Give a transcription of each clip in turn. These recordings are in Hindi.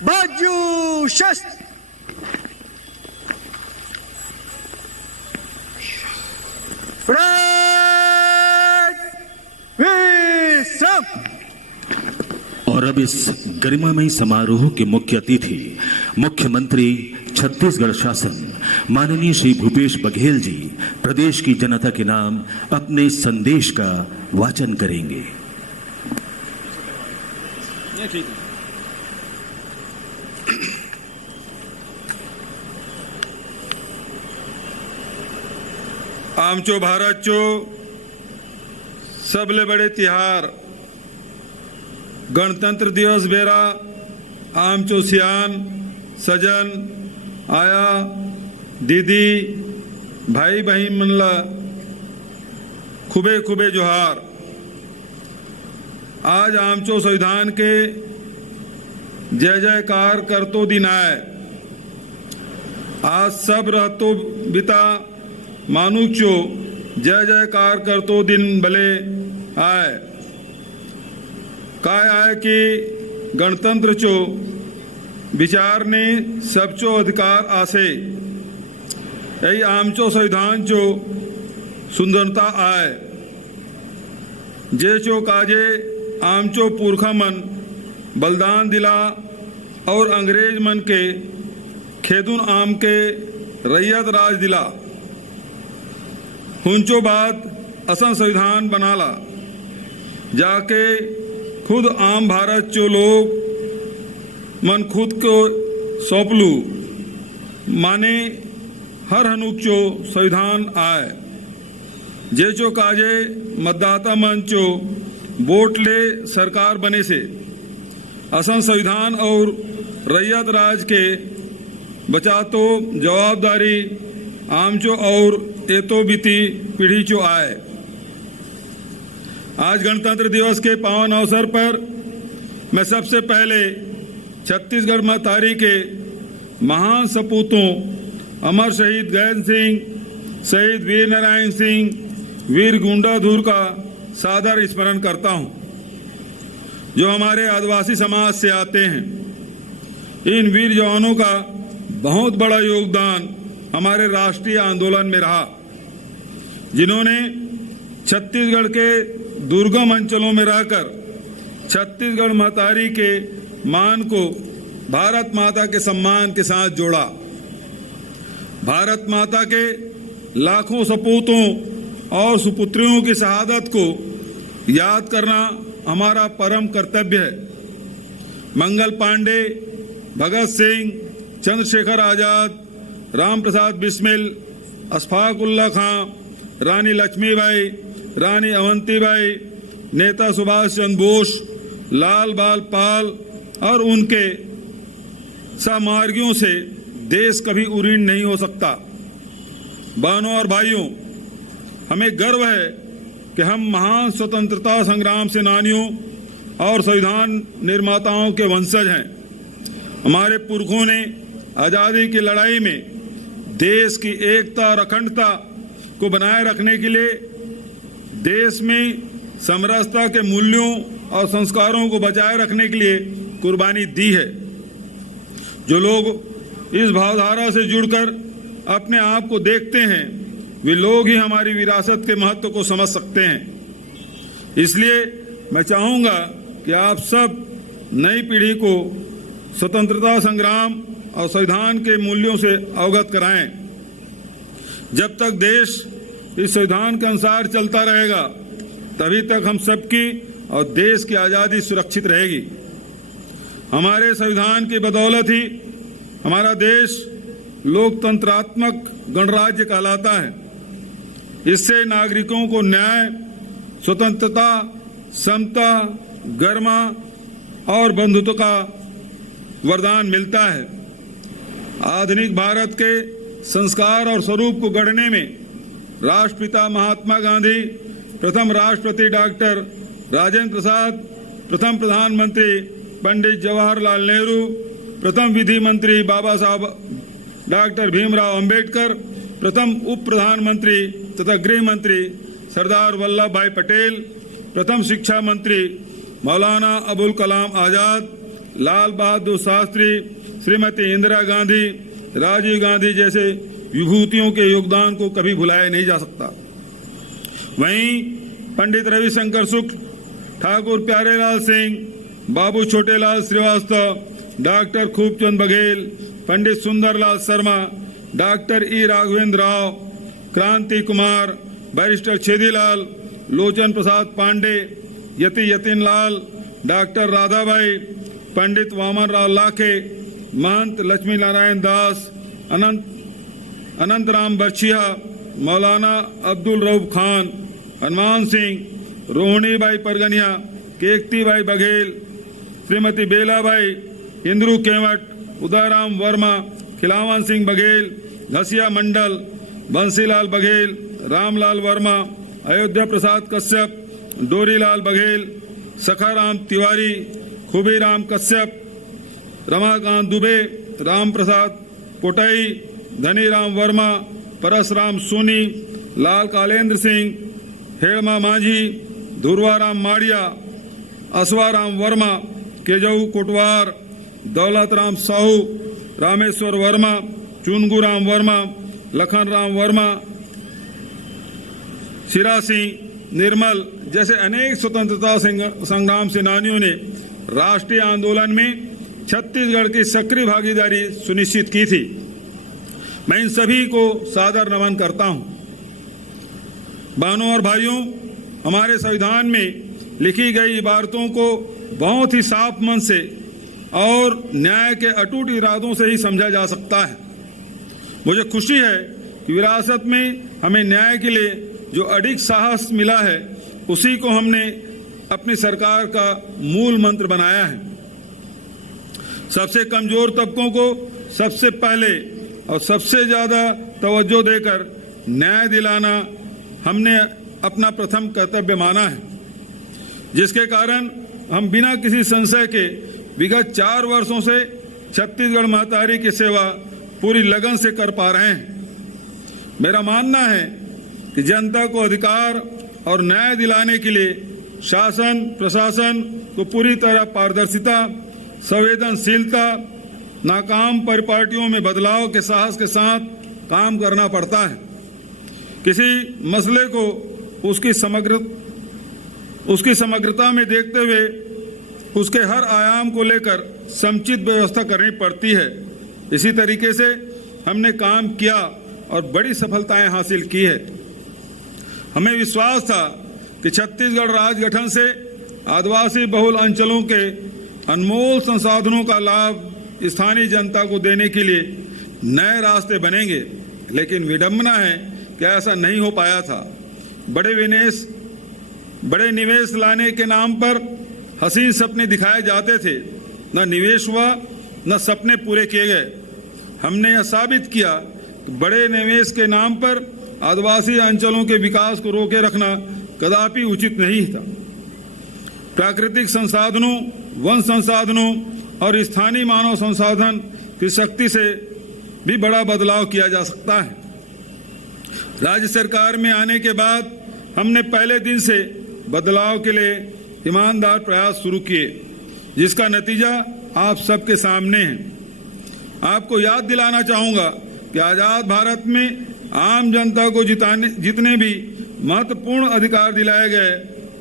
बाजू शस्त्र विश्राम। और अब इस गरिमामयी समारोह के मुख्य अतिथि मुख्यमंत्री छत्तीसगढ़ शासन माननीय श्री भूपेश बघेल जी प्रदेश की जनता के नाम अपने संदेश का वाचन करेंगे। आमचो भारत चो सबले बड़े तिहार गणतंत्र दिवस बेरा आमचो सियान सजन आया दीदी भाई बहन मनला खूबे खूबे जोहार। आज आमचो संविधान के जय जयकार करतो दिन आए। आज सब रहतो बिता मानुक चो जय जयकार करतो दिन भले आए। काय आए कि गणतंत्र चो विचार ने सबचो अधिकार आसे यही आमचो संविधान चो सुंदरता आए। जे चो काजे आमचो पुरखा मन बलिदान दिला और अंग्रेज मन के खेदुन आम के रैयत राज दिला। हुंचो बाद असं संविधान बनाला जाके खुद आम भारत चो लोग मन खुद को सौंपलू माने हर हनुक चो संविधान आए। जे चो काजे मतदाता मन चो वोट ले सरकार बने से असम संविधान और रैयत राज के बचातो जवाबदारी आमचो और एतो बीती पीढ़ी चो आए। आज गणतंत्र दिवस के पावन अवसर पर मैं सबसे पहले छत्तीसगढ़ में तारी के महान सपूतों अमर शहीद गैन सिंह, शहीद वीर नारायण सिंह, वीर गुंडाधुर का सादर स्मरण करता हूं, जो हमारे आदिवासी समाज से आते हैं। इन वीर जवानों का बहुत बड़ा योगदान हमारे राष्ट्रीय आंदोलन में रहा, जिन्होंने छत्तीसगढ़ के दुर्गम अंचलों में रहकर छत्तीसगढ़ महतारी के मान को भारत माता के सम्मान के साथ जोड़ा। भारत माता के लाखों सपूतों और सुपुत्रियों की शहादत को याद करना हमारा परम कर्तव्य है। मंगल पांडे, भगत सिंह, चंद्रशेखर आजाद, राम प्रसाद बिस्मिल, अशफाक उल्ला खां, रानी लक्ष्मीबाई, रानी अवंतीबाई, नेता सुभाष चंद्र बोस, लाल बाल पाल और उनके सहमार्गियों से देश कभी उरीण नहीं हो सकता। बहनों और भाइयों, हमें गर्व है कि हम महान स्वतंत्रता संग्राम सेनानियों और संविधान निर्माताओं के वंशज हैं। हमारे पुरखों ने आजादी की लड़ाई में देश की एकता और अखंडता को बनाए रखने के लिए देश में समरसता के मूल्यों और संस्कारों को बचाए रखने के लिए कुर्बानी दी है। जो लोग इस भावधारा से जुड़कर अपने आप को देखते हैं, वे लोग ही हमारी विरासत के महत्व को समझ सकते हैं। इसलिए मैं चाहूंगा कि आप सब नई पीढ़ी को स्वतंत्रता संग्राम और संविधान के मूल्यों से अवगत कराएं। जब तक देश इस संविधान के अनुसार चलता रहेगा, तभी तक हम सबकी और देश की आजादी सुरक्षित रहेगी। हमारे संविधान की बदौलत ही हमारा देश लोकतंत्रात्मक गणराज्य कहलाता है। इससे नागरिकों को न्याय, स्वतंत्रता, समता, गरिमा और बंधुत्व का वरदान मिलता है। आधुनिक भारत के संस्कार और स्वरूप को गढ़ने में राष्ट्रपिता महात्मा गांधी, प्रथम राष्ट्रपति डॉक्टर राजेंद्र प्रसाद, प्रथम प्रधानमंत्री पंडित जवाहरलाल नेहरू, प्रथम विधि मंत्री बाबा साहब डॉक्टर भीमराव अंबेडकर, प्रथम उप प्रधानमंत्री तथा गृह मंत्री सरदार वल्लभ भाई पटेल, प्रथम शिक्षा मंत्री मौलाना अबुल कलाम आजाद, लाल बहादुर शास्त्री, श्रीमती इंदिरा गांधी, राजीव गांधी जैसे विभूतियों के योगदान को कभी भुलाया नहीं जा सकता। वहीं पंडित रविशंकर शुक्ल, ठाकुर प्यारेलाल सिंह, बाबू छोटेलाल श्रीवास्तव, डॉक्टर खूबचंद बघेल, पंडित सुंदरलाल शर्मा, डॉक्टर ई राघवेंद्र राव, क्रांति कुमार, बैरिस्टर छेदीलाल, लोचन प्रसाद पांडे, यतिन लाल, डॉक्टर राधाबाई, पंडित वामन राव लाखे, महंत लक्ष्मी नारायण दास, अनंत राम बर्छिया, मौलाना अब्दुल रऊफ खान, हनुमान सिंह, रोहिणीबाई परगनिया, केकतीबाई बघेल, श्रीमती बेलाबाई, इंद्रू केवट, उदयराम वर्मा, खिलावन सिंह बघेल, घसिया मंडल, बंसीलाल बघेल, रामलाल वर्मा, अयोध्या प्रसाद कश्यप, डोरीलाल बघेल, सखाराम तिवारी, खुबीराम कश्यप, रमाकांत दुबे, राम प्रसाद पोटई, धनीराम वर्मा, परसराम सोनी, लाल कालेंद्र सिंह, हेड़मा माझी, ध्रुवाराम माड़िया, असवाराम वर्मा, केजऊ कोटवार, दौलतराम साहू, रामेश्वर वर्मा, चुनगुराम वर्मा, लखन राम वर्मा, शिरा सिंह, निर्मल जैसे अनेक स्वतंत्रता संग्राम सेनानियों ने राष्ट्रीय आंदोलन में छत्तीसगढ़ की सक्रिय भागीदारी सुनिश्चित की थी। मैं इन सभी को सादर नमन करता हूं। बहनों और भाइयों, हमारे संविधान में लिखी गई इबारतों को बहुत ही साफ मन से और न्याय के अटूट इरादों से ही समझा जा सकता है। मुझे खुशी है कि विरासत में हमें न्याय के लिए जो अडिग साहस मिला है, उसी को हमने अपनी सरकार का मूल मंत्र बनाया है। सबसे कमजोर तबकों को सबसे पहले और सबसे ज्यादा तवज्जो देकर न्याय दिलाना हमने अपना प्रथम कर्तव्य माना है, जिसके कारण हम बिना किसी संशय के विगत 4 वर्षों से छत्तीसगढ़ महतारी की सेवा पूरी लगन से कर पा रहे हैं। मेरा मानना है कि जनता को अधिकार और न्याय दिलाने के लिए शासन प्रशासन को पूरी तरह पारदर्शिता, संवेदनशीलता, नाकाम परिपाटियों में बदलाव के साहस के साथ काम करना पड़ता है। किसी मसले को उसकी समग्रता में देखते हुए उसके हर आयाम को लेकर समुचित व्यवस्था करनी पड़ती है। इसी तरीके से हमने काम किया और बड़ी सफलताएं हासिल की है। हमें विश्वास था कि छत्तीसगढ़ राज्य गठन से आदिवासी बहुल अंचलों के अनमोल संसाधनों का लाभ स्थानीय जनता को देने के लिए नए रास्ते बनेंगे, लेकिन विडंबना है कि ऐसा नहीं हो पाया था। बड़े निवेश लाने के नाम पर हसीन सपने दिखाए जाते थे, न निवेश हुआ न सपने पूरे किए गए। हमने यह साबित किया कि बड़े निवेश के नाम पर आदिवासी अंचलों के विकास को रोके रखना कदापि उचित नहीं था। प्राकृतिक संसाधनों, वन संसाधनों और स्थानीय मानव संसाधन की शक्ति से भी बड़ा बदलाव किया जा सकता है। राज्य सरकार में आने के बाद हमने पहले दिन से बदलाव के लिए ईमानदार प्रयास शुरू किए, जिसका नतीजा आप सबके सामने है। आपको याद दिलाना चाहूंगा कि आजाद भारत में आम जनता को जितने भी महत्वपूर्ण अधिकार दिलाए गए,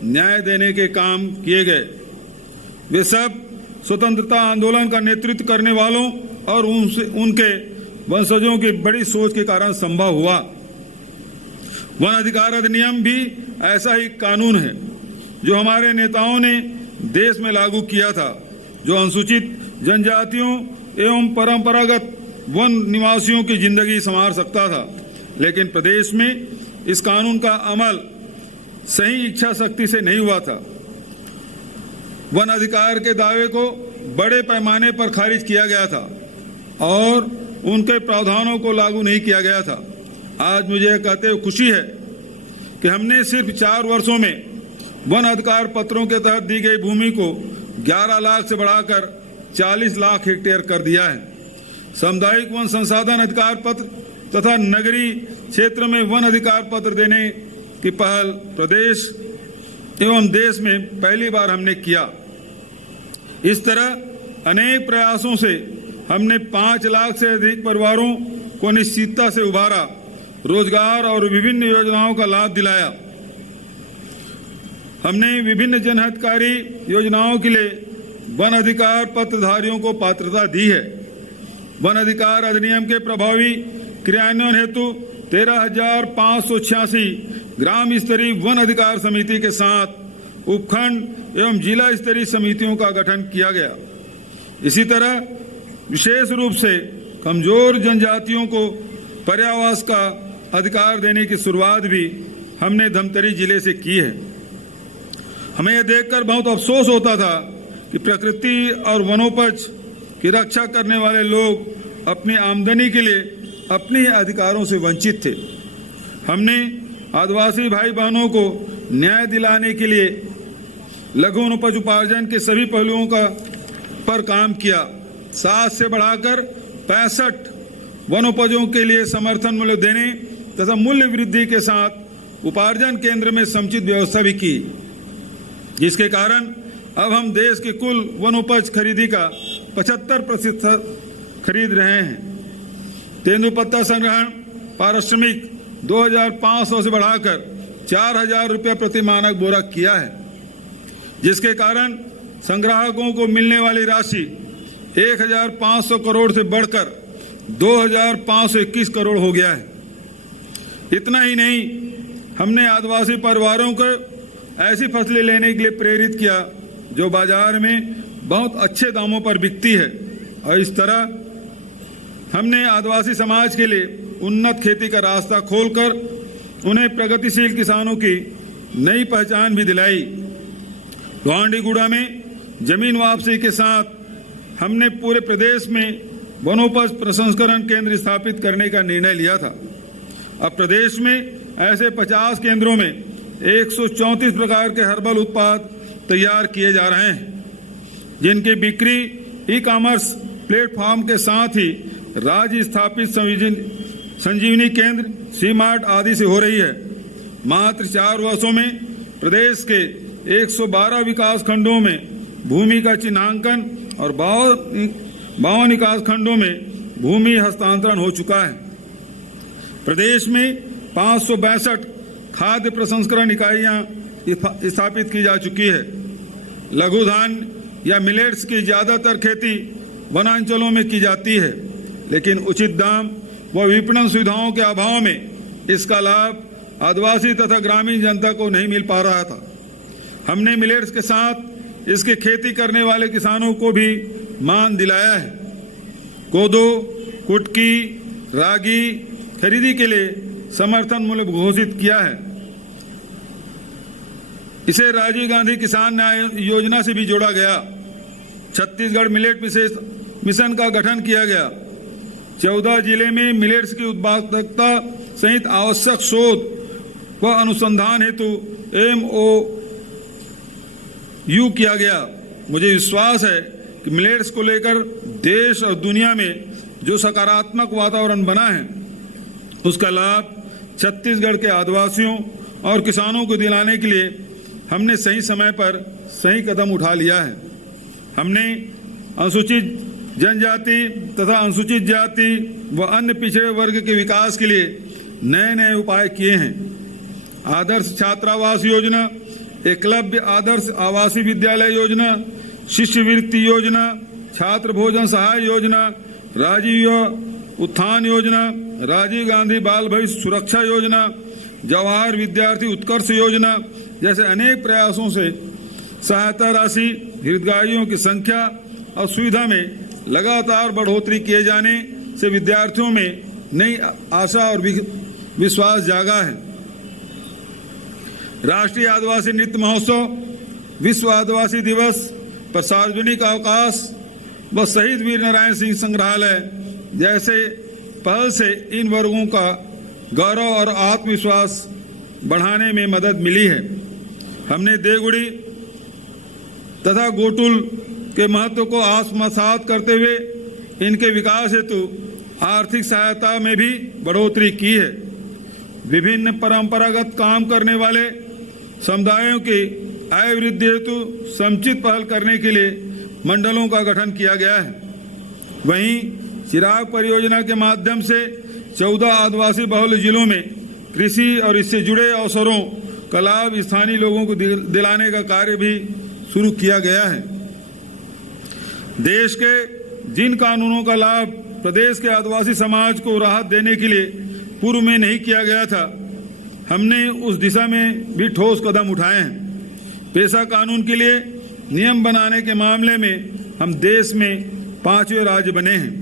न्याय देने के काम किए गए, वे सब स्वतंत्रता आंदोलन का नेतृत्व करने वालों और उनके वंशजों की बड़ी सोच के कारण संभव हुआ। वन अधिकार अधिनियम भी ऐसा ही कानून है जो हमारे नेताओं ने देश में लागू किया था, जो अनुसूचित जनजातियों एवं परंपरागत वन निवासियों की जिंदगी संवार सकता था। लेकिन प्रदेश में इस कानून का अमल सही इच्छा शक्ति से नहीं हुआ था। वन अधिकार के दावे को बड़े पैमाने पर खारिज किया गया था और उनके प्रावधानों को लागू नहीं किया गया था। आज मुझे यह कहते हुए खुशी है कि हमने सिर्फ 4 वर्षों में वन अधिकार पत्रों के तहत दी गई भूमि को 11 लाख से बढ़ाकर 40 लाख हेक्टेयर कर दिया है। सामुदायिक वन संसाधन अधिकार पत्र तथा नगरीय क्षेत्र में वन अधिकार पत्र देने की पहल प्रदेश एवं देश में पहली बार हमने किया। इस तरह अनेक प्रयासों से हमने 5 लाख से अधिक परिवारों को निश्चितता से उभारा, रोजगार और विभिन्न योजनाओं का लाभ दिलाया। हमने विभिन्न जनहितकारी योजनाओं के लिए वन अधिकार पत्रधारियों को पात्रता दी है। वन अधिकार अधिनियम के प्रभावी क्रियान्वयन हेतु 13,586 ग्राम स्तरीय वन अधिकार समिति के साथ उपखंड एवं जिला स्तरीय समितियों का गठन किया गया। इसी तरह विशेष रूप से कमजोर जनजातियों को पर्यावास का अधिकार देने की शुरुआत भी हमने धमतरी जिले से की है। हमें यह देखकर बहुत अफसोस होता था कि प्रकृति और वनोपज की रक्षा करने वाले लोग अपनी आमदनी के लिए अपने अधिकारों से वंचित थे। हमने आदिवासी भाई बहनों को न्याय दिलाने के लिए लघु वनोपज उपार्जन के सभी पहलुओं पर काम किया। 7 से बढ़ाकर 65 वनोपजों के लिए समर्थन मूल्य देने तथा मूल्य वृद्धि के साथ उपार्जन केंद्र में समुचित व्यवस्था भी की, जिसके कारण अब हम देश के कुल वनोपज खरीदी का 75% खरीद रहे हैं। तेंदुपत्ता संग्रहण पारिश्रमिक 2,500 से बढ़ाकर 4,000 रुपये प्रति मानक बोरा किया है, जिसके कारण संग्राहकों को मिलने वाली राशि 1,500 करोड़ से बढ़कर 2,521 करोड़ हो गया है। इतना ही नहीं, हमने आदिवासी परिवारों को ऐसी फसलें लेने के लिए प्रेरित किया जो बाजार में बहुत अच्छे दामों पर बिकती है, और इस तरह हमने आदिवासी समाज के लिए उन्नत खेती का रास्ता खोलकर उन्हें प्रगतिशील किसानों की नई पहचान भी दिलाई। गोहांडीगुड़ा में जमीन वापसी के साथ हमने पूरे प्रदेश में वनोपज प्रसंस्करण केंद्र स्थापित करने का निर्णय लिया था। अब प्रदेश में ऐसे 50 केंद्रों में 134 प्रकार के हर्बल उत्पाद तैयार किए जा रहे हैं, जिनकी बिक्री ई-कॉमर्स प्लेटफॉर्म के साथ ही राज्य स्थापित संजीवनी केंद्र, सी-मार्ट आदि से हो रही है। मात्र 4 वर्षों में प्रदेश के 112 विकास खंडों में भूमि का चिन्हांकन और 52 विकास खंडों में भूमि हस्तांतरण हो चुका है। प्रदेश में 562 खाद्य प्रसंस्करण इकाइयां स्थापित की जा चुकी है। लघु धान्य या मिलेट्स की ज्यादातर खेती वनांचलों में की जाती है, लेकिन उचित दाम व विपणन सुविधाओं के अभाव में इसका लाभ आदिवासी तथा ग्रामीण जनता को नहीं मिल पा रहा था। हमने मिलेट्स के साथ इसकी खेती करने वाले किसानों को भी मान दिलाया है। कोदो, कुटकी, रागी खरीदी के लिए समर्थन मूल्य घोषित किया है। इसे राजीव गांधी किसान न्याय योजना से भी जोड़ा गया। छत्तीसगढ़ मिलेट विशेष मिशन का गठन किया गया। 14 जिले में मिलेट्स की उत्पादकता सहित आवश्यक शोध व अनुसंधान हेतु MOU किया गया। मुझे विश्वास है कि मिलेट्स को लेकर देश और दुनिया में जो सकारात्मक वातावरण बना है, उसका लाभ छत्तीसगढ़ के आदिवासियों और किसानों को दिलाने के लिए हमने सही समय पर सही कदम उठा लिया है। हमने अनुसूचित जनजाति तथा अनुसूचित जाति व अन्य पिछड़े वर्ग के विकास के लिए नए नए उपाय किए हैं। आदर्श छात्रावास योजना, एकलव्य आदर्श आवासीय विद्यालय योजना, शिष्यवृत्ति योजना, छात्र भोजन सहाय योजना, राजीव उत्थान योजना, राजीव गांधी बाल भविष्य सुरक्षा योजना, जवाहर विद्यार्थी उत्कर्ष योजना जैसे अनेक प्रयासों से सहायता राशि, हितग्राहियों की संख्या और सुविधा में लगातार बढ़ोतरी किए जाने से विद्यार्थियों में नई आशा और विश्वास जागा है। राष्ट्रीय आदिवासी नृत्य महोत्सव, विश्व आदिवासी दिवस पर सार्वजनिक अवकाश व शहीद वीर नारायण सिंह संग्रहालय जैसे पहल से इन वर्गों का गौरव और आत्मविश्वास बढ़ाने में मदद मिली है। हमने देवगुड़ी तथा गोटुल के महत्व को आत्मसात करते हुए इनके विकास हेतु आर्थिक सहायता में भी बढ़ोतरी की है। विभिन्न परंपरागत काम करने वाले समुदायों की आय वृद्धि हेतु समुचित पहल करने के लिए मंडलों का गठन किया गया है। वहीं चिराग परियोजना के माध्यम से 14 आदिवासी बहुल जिलों में कृषि और इससे जुड़े अवसरों का लाभ स्थानीय लोगों को दिलाने का कार्य भी शुरू किया गया है। देश के जिन कानूनों का लाभ प्रदेश के आदिवासी समाज को राहत देने के लिए पूर्व में नहीं किया गया था, हमने उस दिशा में भी ठोस कदम उठाए हैं। पेशा कानून के लिए नियम बनाने के मामले में हम देश में 5वें राज्य बने हैं।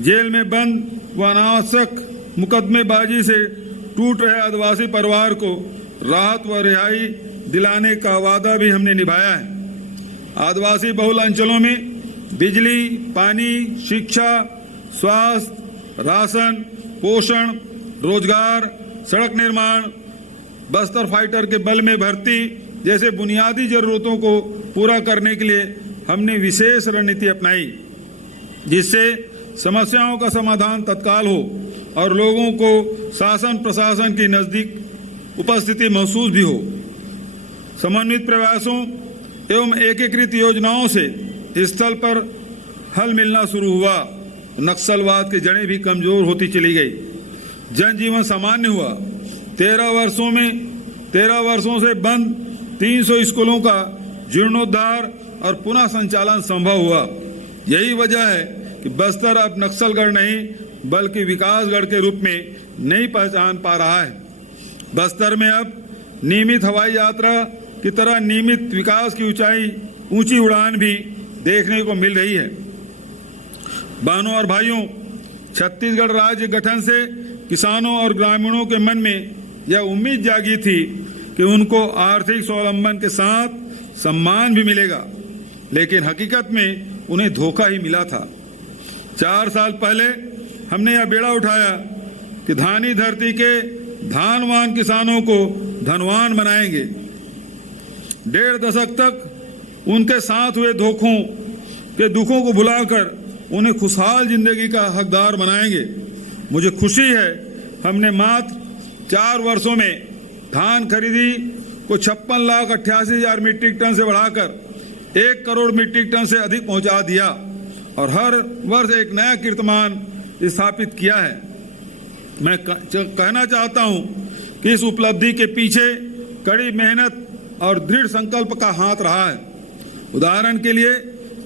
जेल में बंद व अनावश्यक मुकदमेबाजी से टूट रहे आदिवासी परिवार को राहत व रिहाई दिलाने का वादा भी हमने निभाया है। आदिवासी बहुल अंचलों में बिजली, पानी, शिक्षा, स्वास्थ्य, राशन, पोषण, रोजगार, सड़क निर्माण, बस्तर फाइटर के बल में भर्ती जैसे बुनियादी जरूरतों को पूरा करने के लिए हमने विशेष रणनीति अपनाई, जिससे समस्याओं का समाधान तत्काल हो और लोगों को शासन प्रशासन की नजदीक उपस्थिति महसूस भी हो। समन्वित प्रयासों एवं एकीकृत योजनाओं से स्थल पर हल मिलना शुरू हुआ। नक्सलवाद की जड़ें भी कमजोर होती चली गई, जनजीवन सामान्य हुआ। 13 वर्षों से बंद 300 स्कूलों का जीर्णोद्धार और पुनः संचालन संभव हुआ। यही वजह है कि बस्तर अब नक्सलगढ़ नहीं बल्कि विकासगढ़ के रूप में नई पहचान पा रहा है। बस्तर में अब नियमित हवाई यात्रा की तरह नियमित विकास की ऊंची उड़ान भी देखने को मिल रही है। बहनों और भाइयों, छत्तीसगढ़ राज्य गठन से किसानों और ग्रामीणों के मन में यह उम्मीद जागी थी कि उनको आर्थिक स्वावलंबन के साथ सम्मान भी मिलेगा, लेकिन हकीकत में उन्हें धोखा ही मिला था। 4 साल पहले हमने यह बेड़ा उठाया कि धानी धरती के धानवान किसानों को धनवान बनाएंगे। 1.5 दशक तक उनके साथ हुए धोखों के दुखों को भुलाकर उन्हें खुशहाल जिंदगी का हकदार बनाएंगे। मुझे खुशी है हमने मात्र 4 वर्षों में धान खरीदी को 56,88,000 मीट्रिक टन से बढ़ाकर 1 करोड़ मीट्रिक टन से अधिक पहुंचा दिया और हर वर्ष एक नया कीर्तिमान स्थापित किया है। मैं कहना चाहता हूं कि इस उपलब्धि के पीछे कड़ी मेहनत और दृढ़ संकल्प का हाथ रहा है। उदाहरण के लिए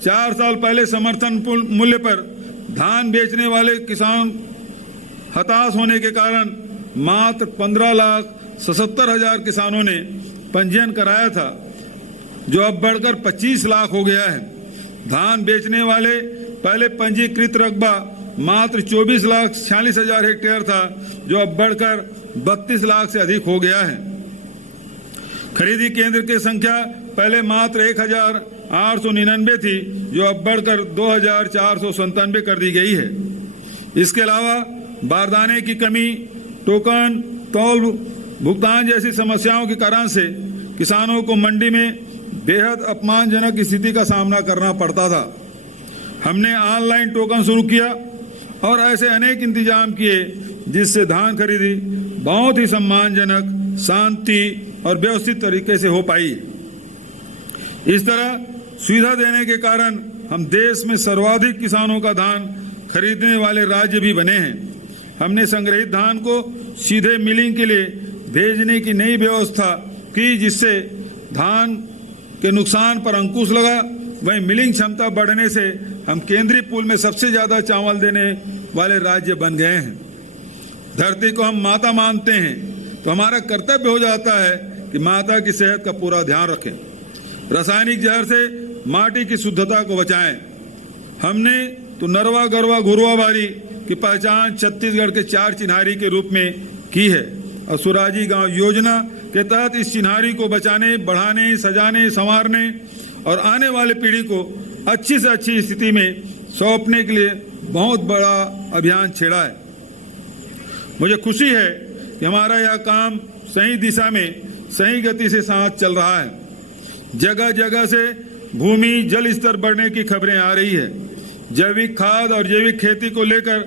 4 साल पहले समर्थन मूल्य पर धान बेचने वाले किसान हताश होने के कारण मात्र 15,77,000 किसानों ने पंजीयन कराया था, जो अब बढ़कर 25 लाख हो गया है। धान बेचने वाले पहले पंजीकृत रकबा मात्र 24,46,000 हेक्टेयर था, जो अब बढ़कर 32 लाख से अधिक हो गया है। खरीदी केंद्र की संख्या पहले मात्र 1,899 थी, जो अब बढ़कर 2,497 कर दी गई है। इसके अलावा बारदाने की कमी, टोकन, तौल भुगतान जैसी समस्याओं के कारण से किसानों को मंडी में बेहद अपमानजनक स्थिति का सामना करना पड़ता था। हमने ऑनलाइन टोकन शुरू किया और ऐसे अनेक इंतजाम किए जिससे धान खरीदी बहुत ही सम्मानजनक, शांति और व्यवस्थित तरीके से हो पाई। इस तरह सुविधा देने के कारण हम देश में सर्वाधिक किसानों का धान खरीदने वाले राज्य भी बने हैं। हमने संग्रहित धान को सीधे मिलिंग के लिए भेजने की नई व्यवस्था की, जिससे धान के नुकसान पर अंकुश लगा। वहीं मिलिंग क्षमता बढ़ने से हम केंद्रीय पूल में सबसे ज्यादा चावल देने वाले राज्य बन गए हैं। धरती को हम माता मानते हैं, तो हमारा कर्तव्य हो जाता है कि माता की सेहत का पूरा ध्यान रखें। रासायनिक जहर से माटी की शुद्धता को बचाएं। हमने तो नरवा गरवा घुरवा बारी की पहचान छत्तीसगढ़ के 4 चिन्हारी के रूप में की है और सुराजी गांव योजना के तहत इस चिन्हारी को बचाने, बढ़ाने, सजाने, संवारने और आने वाले पीढ़ी को अच्छी से अच्छी स्थिति में सौंपने के लिए बहुत बड़ा अभियान छेड़ा है। मुझे खुशी है कि हमारा यह काम सही दिशा में, सही गति से साथ चल रहा है। जगह जगह से भूमि जल स्तर बढ़ने की खबरें आ रही है। जैविक खाद और जैविक खेती को लेकर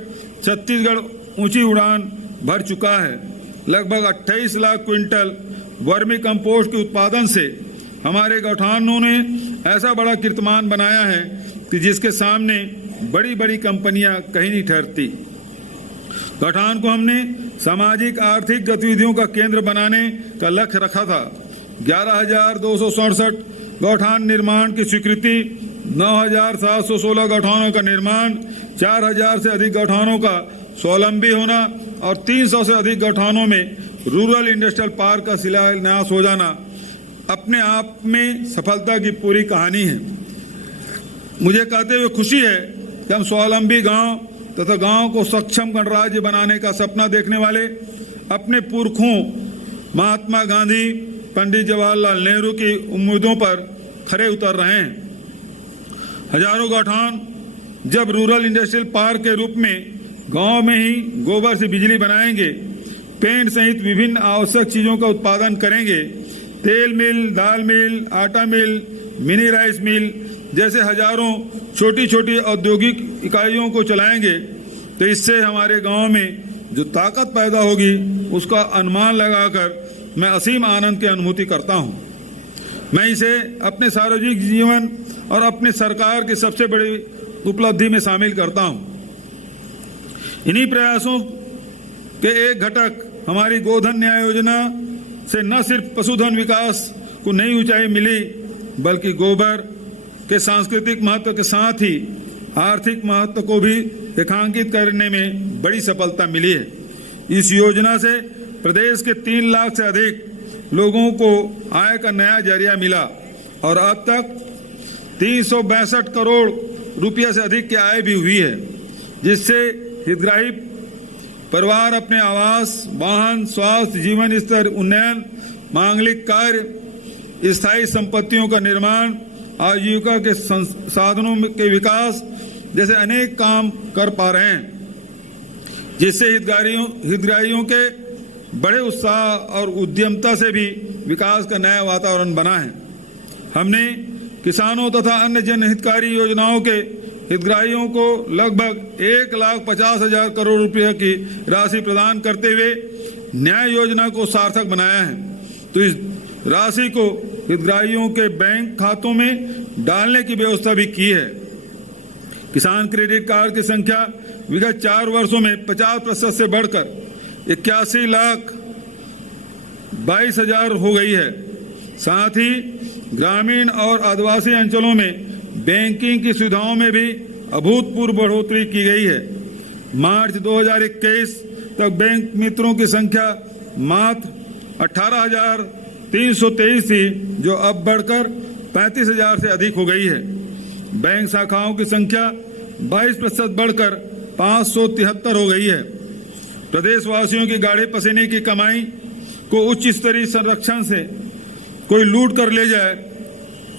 छत्तीसगढ़ ऊंची उड़ान भर चुका है। लगभग 28 लाख क्विंटल वर्मी कंपोस्ट के उत्पादन से हमारे गौठानों ने ऐसा बड़ा कीर्तिमान बनाया है कि जिसके सामने बड़ी बड़ी कंपनियां कहीं नहीं ठहरती। गौठान को हमने सामाजिक आर्थिक गतिविधियों का केंद्र बनाने का लक्ष्य रखा था। 11,267 गौठान निर्माण की स्वीकृति, 9,716 गौठानों का निर्माण, 4,000 से अधिक गौठानों का स्वावलंबी होना और 300 से अधिक गौठानों में रूरल इंडस्ट्रियल पार्क का शिलान्यास हो जाना अपने आप में सफलता की पूरी कहानी है। मुझे कहते हुए खुशी है कि हम स्वावलंबी गांव तथा गांव को सक्षम गणराज्य बनाने का सपना देखने वाले अपने पुरखों महात्मा गांधी, पंडित जवाहरलाल नेहरू की उम्मीदों पर खरे उतर रहे हैं। हजारों गौठान जब रूरल इंडस्ट्रियल पार्क के रूप में गांव में ही गोबर से बिजली बनाएंगे, पेंट सहित विभिन्न आवश्यक चीजों का उत्पादन करेंगे, तेल मिल, दाल मिल, आटा मिल, मिनी राइस मिल जैसे हजारों छोटी छोटी औद्योगिक इकाइयों को चलाएंगे, तो इससे हमारे गांव में जो ताकत पैदा होगी उसका अनुमान लगाकर मैं असीम आनंद की अनुभूति करता हूं। मैं इसे अपने सार्वजनिक जीवन और अपने सरकार की सबसे बड़ी उपलब्धि में शामिल करता हूं। इन्हीं प्रयासों के एक घटक हमारी गोधन न्याय योजना से न सिर्फ पशुधन विकास को नई ऊंचाई मिली, बल्कि गोबर के सांस्कृतिक महत्व के साथ ही आर्थिक महत्व को भी रेखांकित करने में बड़ी सफलता मिली है। इस योजना से प्रदेश के 3 लाख से अधिक लोगों को आय का नया जरिया मिला और अब तक 362 करोड़ रुपया से अधिक की आय भी हुई है, जिससे हितग्राही परिवार अपने आवास, वाहन, स्वास्थ्य, जीवन स्तर उन्नयन, मांगलिक कार्य, स्थायी संपत्तियों का निर्माण, आजीविका के साधनों के विकास जैसे अनेक काम कर पा रहे हैं, जिससे हितग्राहियों के बड़े उत्साह और उद्यमता से भी विकास का नया वातावरण बना है। हमने किसानों तथा अन्य जनहितकारी योजनाओं के हितग्राहियों को लगभग 1,50,000 करोड़ रुपये की राशि प्रदान करते हुए न्याय योजना को सार्थक बनाया है। तो इस राशि को हितग्राहियों के बैंक खातों में डालने की व्यवस्था भी की है। किसान क्रेडिट कार्ड की संख्या विगत 4 वर्षों में 50% से बढ़कर 81,22,000 हो गई है। साथ ही ग्रामीण और आदिवासी अंचलों में बैंकिंग की सुविधाओं में भी अभूतपूर्व बढ़ोतरी की गई है। मार्च 2021 तक बैंक मित्रों की संख्या मात्र 18,323 थी, जो अब बढ़कर 35,000 से अधिक हो गई है। बैंक शाखाओं की संख्या 22% बढ़कर 573 हो गई है। प्रदेशवासियों की गाढ़े पसीने की कमाई को उच्च स्तरीय संरक्षण से कोई लूट कर ले जाए,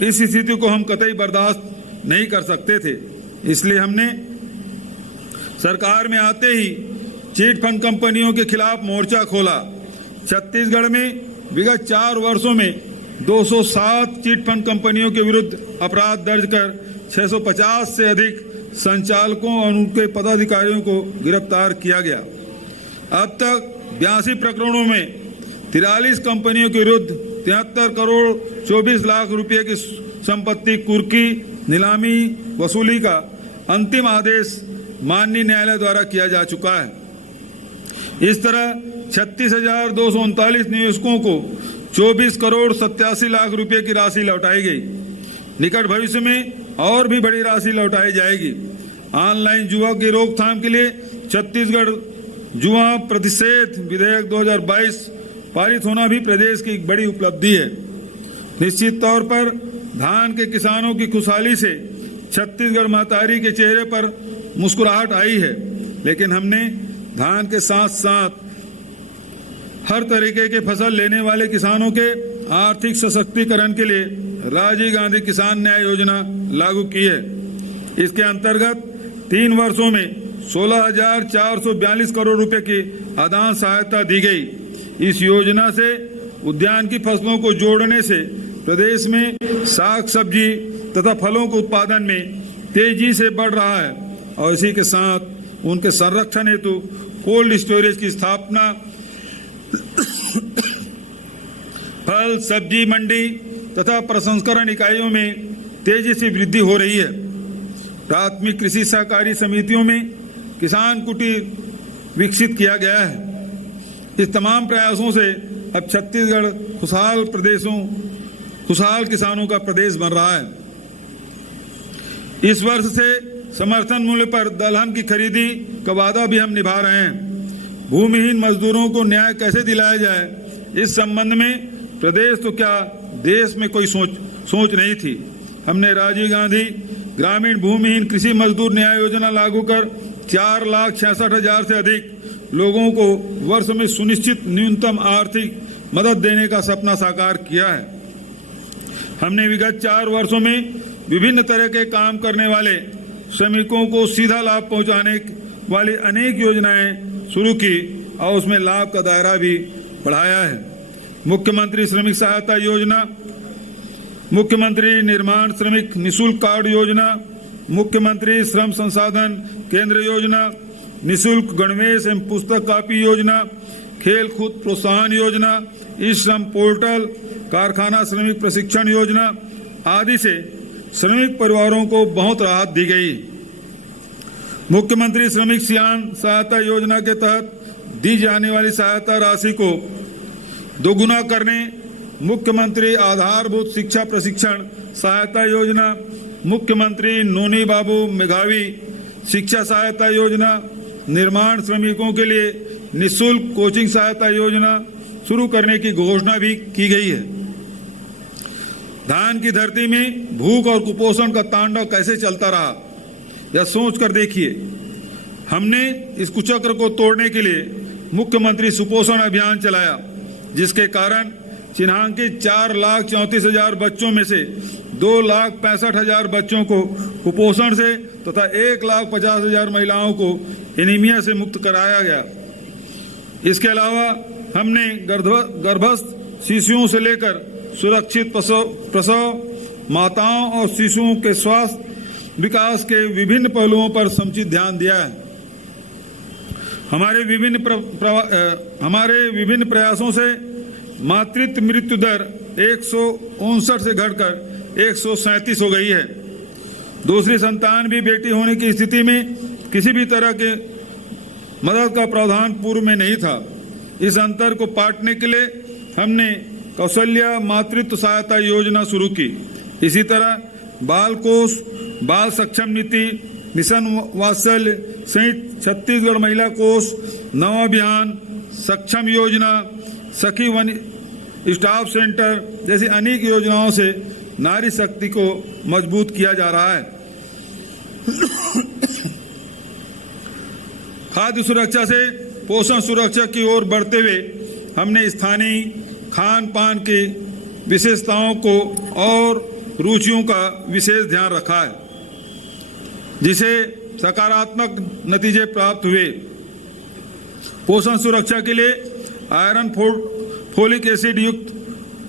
इस स्थिति को हम कतई बर्दाश्त नहीं कर सकते थे। इसलिए हमने सरकार में आते ही चिट फंड कंपनियों के खिलाफ मोर्चा खोला। छत्तीसगढ़ में विगत 4 वर्षों में 207 चिट फंड कंपनियों के विरुद्ध अपराध दर्ज कर 650 से अधिक संचालकों और उनके पदाधिकारियों को गिरफ्तार किया गया। अब तक 82 प्रकरणों में 43 कंपनियों के विरुद्ध 73 करोड़ 24 लाख रुपए की संपत्ति कुर्की, नीलामी, वसूली का अंतिम आदेश माननीय न्यायालय द्वारा किया जा चुका है। इस तरह 36,239 निवेशकों को 24 करोड़ 87 लाख रुपए की राशि लौटाई गई। निकट भविष्य में और भी बड़ी राशि लौटाई जाएगी। ऑनलाइन जुआ की रोकथाम के लिए छत्तीसगढ़ जुआ प्रतिषेध विधेयक 2022 पारित होना भी प्रदेश की एक बड़ी उपलब्धि है। निश्चित तौर पर धान के किसानों की खुशहाली से छत्तीसगढ़ महतारी के चेहरे पर मुस्कुराहट आई है, लेकिन हमने धान के साथ साथ हर तरीके के फसल लेने वाले किसानों के आर्थिक सशक्तिकरण के लिए राजीव गांधी किसान न्याय योजना लागू की है। इसके अंतर्गत 3 वर्षों में 16,442 करोड़ रुपए की आदान सहायता दी गई। इस योजना से उद्यान की फसलों को जोड़ने से प्रदेश में साग सब्जी तथा फलों के उत्पादन में तेजी से बढ़ रहा है और इसी के साथ उनके संरक्षण हेतु कोल्ड स्टोरेज की स्थापना, फल सब्जी मंडी तथा प्रसंस्करण इकाइयों में तेजी से वृद्धि हो रही है। प्राथमिक कृषि सहकारी समितियों में किसान कुटीर विकसित किया गया है। इस तमाम प्रयासों से अब छत्तीसगढ़ खुशहाल किसानों का प्रदेश बन रहा है। इस वर्ष से समर्थन मूल्य पर दलहन की खरीदी का वादा भी हम निभा रहे हैं। भूमिहीन मजदूरों को न्याय कैसे दिलाया जाए, इस संबंध में प्रदेश तो क्या देश में कोई सोच नहीं थी। हमने राजीव गांधी ग्रामीण भूमिहीन कृषि मजदूर न्याय योजना लागू कर 4,66,000 से अधिक लोगों को वर्ष में सुनिश्चित न्यूनतम आर्थिक मदद देने का सपना साकार किया है। हमने विगत 4 वर्षों में विभिन्न तरह के काम करने वाले श्रमिकों को सीधा लाभ पहुंचाने वाली अनेक योजनाएं शुरू की और उसमें लाभ का दायरा भी बढ़ाया है। मुख्यमंत्री श्रमिक सहायता योजना, मुख्यमंत्री निर्माण श्रमिक निःशुल्क कार्ड योजना, मुख्यमंत्री श्रम संसाधन केंद्र योजना, निःशुल्क गणवेश एवं पुस्तक कॉपी योजना, खेल कूद प्रोत्साहन योजना, ई श्रम पोर्टल, कारखाना श्रमिक प्रशिक्षण योजना आदि से श्रमिक परिवारों को बहुत राहत दी गई। मुख्यमंत्री श्रमिक सियान सहायता योजना के तहत दी जाने वाली सहायता राशि को दोगुना करने, मुख्यमंत्री आधारभूत शिक्षा प्रशिक्षण सहायता योजना, मुख्यमंत्री नोनी बाबू मेघावी शिक्षा सहायता योजना, निर्माण श्रमिकों के लिए निःशुल्क कोचिंग सहायता योजना शुरू करने की घोषणा भी की गई है। धान की धरती में भूख और कुपोषण का तांडव कैसे चलता रहा, यह सोच कर देखिए। हमने इस कुचक्र को तोड़ने के लिए मुख्यमंत्री सुपोषण अभियान चलाया, जिसके कारण चिन्हांकित 4,34,000 बच्चों में से 2,65,000 बच्चों को कुपोषण से तथा 1,50,000 महिलाओं को एनीमिया से मुक्त कराया गया। इसके अलावा हमने गर्भस्थ शिशुओं से लेकर सुरक्षित प्रसव माताओं और शिशुओं के स्वास्थ्य विकास के विभिन्न पहलुओं पर समुचित ध्यान दिया है। हमारे विभिन्न प्रयासों से मातृत्व मृत्यु दर 159 से घटकर 137 हो गई है। दूसरी संतान भी बेटी होने की स्थिति में किसी भी तरह के मदद का प्रावधान पूर्व में नहीं था। इस अंतर को पाटने के लिए हमने कौशल्या मातृत्व सहायता योजना शुरू की। इसी तरह बाल कोष, बाल सक्षम नीति, मिशन वात्सल्य सहित छत्तीसगढ़ महिला कोष, नव अभियान, सक्षम योजना, सखी वन स्टाफ सेंटर जैसी अनेक योजनाओं से नारी शक्ति को मजबूत किया जा रहा है। खाद्य सुरक्षा से पोषण सुरक्षा की ओर बढ़ते हुए हमने स्थानीय खान पान की विशेषताओं को और रुचियों का विशेष ध्यान रखा है, जिसे सकारात्मक नतीजे प्राप्त हुए। पोषण सुरक्षा के लिए आयरन फोलिक एसिड युक्त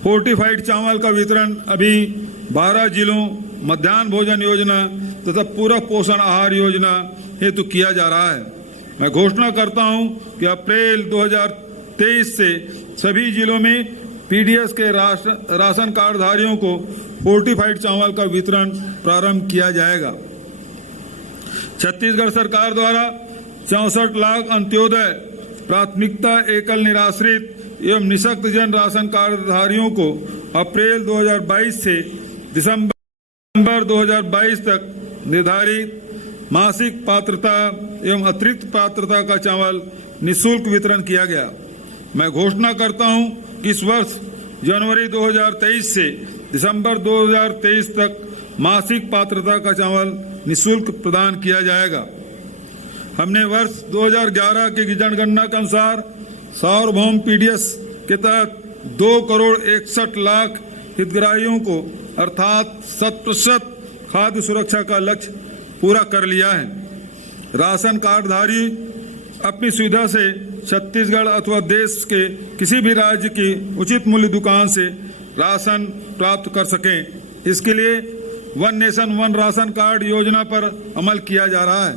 फोर्टिफाइड चावल का वितरण अभी 12 जिलों, मध्याह्न भोजन योजना तथा पूरक पोषण आहार योजना हेतु किया जा रहा है। मैं घोषणा करता हूं कि अप्रैल 2023 से सभी जिलों में पीडीएस के राशन कार्डधारियों को फोर्टिफाइड चावल का वितरण प्रारंभ किया जाएगा। छत्तीसगढ़ सरकार द्वारा 64 लाख अंत्योदय प्राथमिकता एकल निराश्रित एवं निःशक्त जन राशन कार्डधारियों को अप्रैल 2022 से दिसंबर 2022 तक निर्धारित मासिक पात्रता एवं अतिरिक्त पात्रता का चावल निःशुल्क वितरण किया गया। मैं घोषणा करता हूं कि इस वर्ष जनवरी 2023 से दिसंबर 2023 तक मासिक पात्रता का चावल निःशुल्क प्रदान किया जाएगा। हमने वर्ष 2011 की जनगणना के अनुसार सार्वभौम पीडीएस के तहत 2,61,00,000 हितग्राहियों को अर्थात 100% खाद्य सुरक्षा का लक्ष्य पूरा कर लिया है। राशन कार्डधारी अपनी सुविधा से छत्तीसगढ़ अथवा देश के किसी भी राज्य की उचित मूल्य दुकान से राशन प्राप्त कर सकें, इसके लिए one nation one ration card योजना पर अमल किया जा रहा है।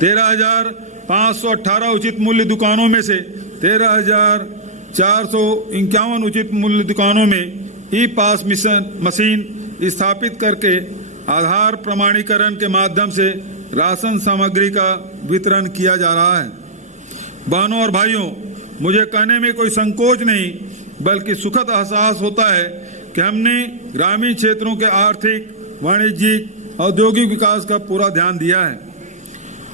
13,518 उचित मूल्य दुकानों में से 13,451 उचित मूल्य दुकानों में ई पास मशीन स्थापित करके आधार प्रमाणीकरण के माध्यम से राशन सामग्री का वितरण किया जा रहा है। बहनों और भाइयों, मुझे कहने में कोई संकोच नहीं बल्कि सुखद एहसास होता है कि हमने ग्रामीण क्षेत्रों के आर्थिक, वाणिज्यिक, औद्योगिक विकास का पूरा ध्यान दिया है।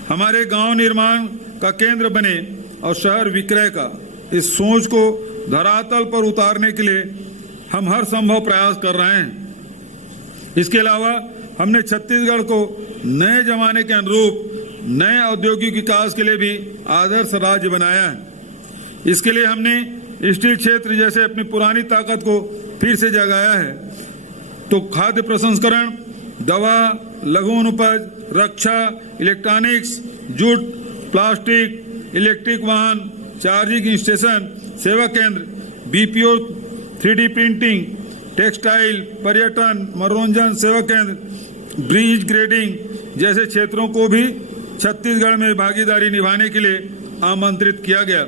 हमारे गांव निर्माण का केंद्र बने और शहर विक्रय का, इस सोच को धरातल पर उतारने के लिए हम हर संभव प्रयास कर रहे हैं। इसके अलावा हमने छत्तीसगढ़ को नए जमाने के अनुरूप नए औद्योगिक विकास के लिए भी आदर्श राज्य बनाया है। इसके लिए हमने स्टील क्षेत्र जैसे अपनी पुरानी ताकत को फिर से जगाया है, तो खाद्य प्रसंस्करण, दवा, लघु अनुपज, रक्षा, इलेक्ट्रॉनिक्स, जूट, प्लास्टिक, इलेक्ट्रिक वाहन, चार्जिंग स्टेशन, सेवा केंद्र, बीपीओ, 3D प्रिंटिंग, टेक्सटाइल, पर्यटन, मनोरंजन सेवा केंद्र, ब्रिज ग्रेडिंग जैसे क्षेत्रों को भी छत्तीसगढ़ में भागीदारी निभाने के लिए आमंत्रित किया गया।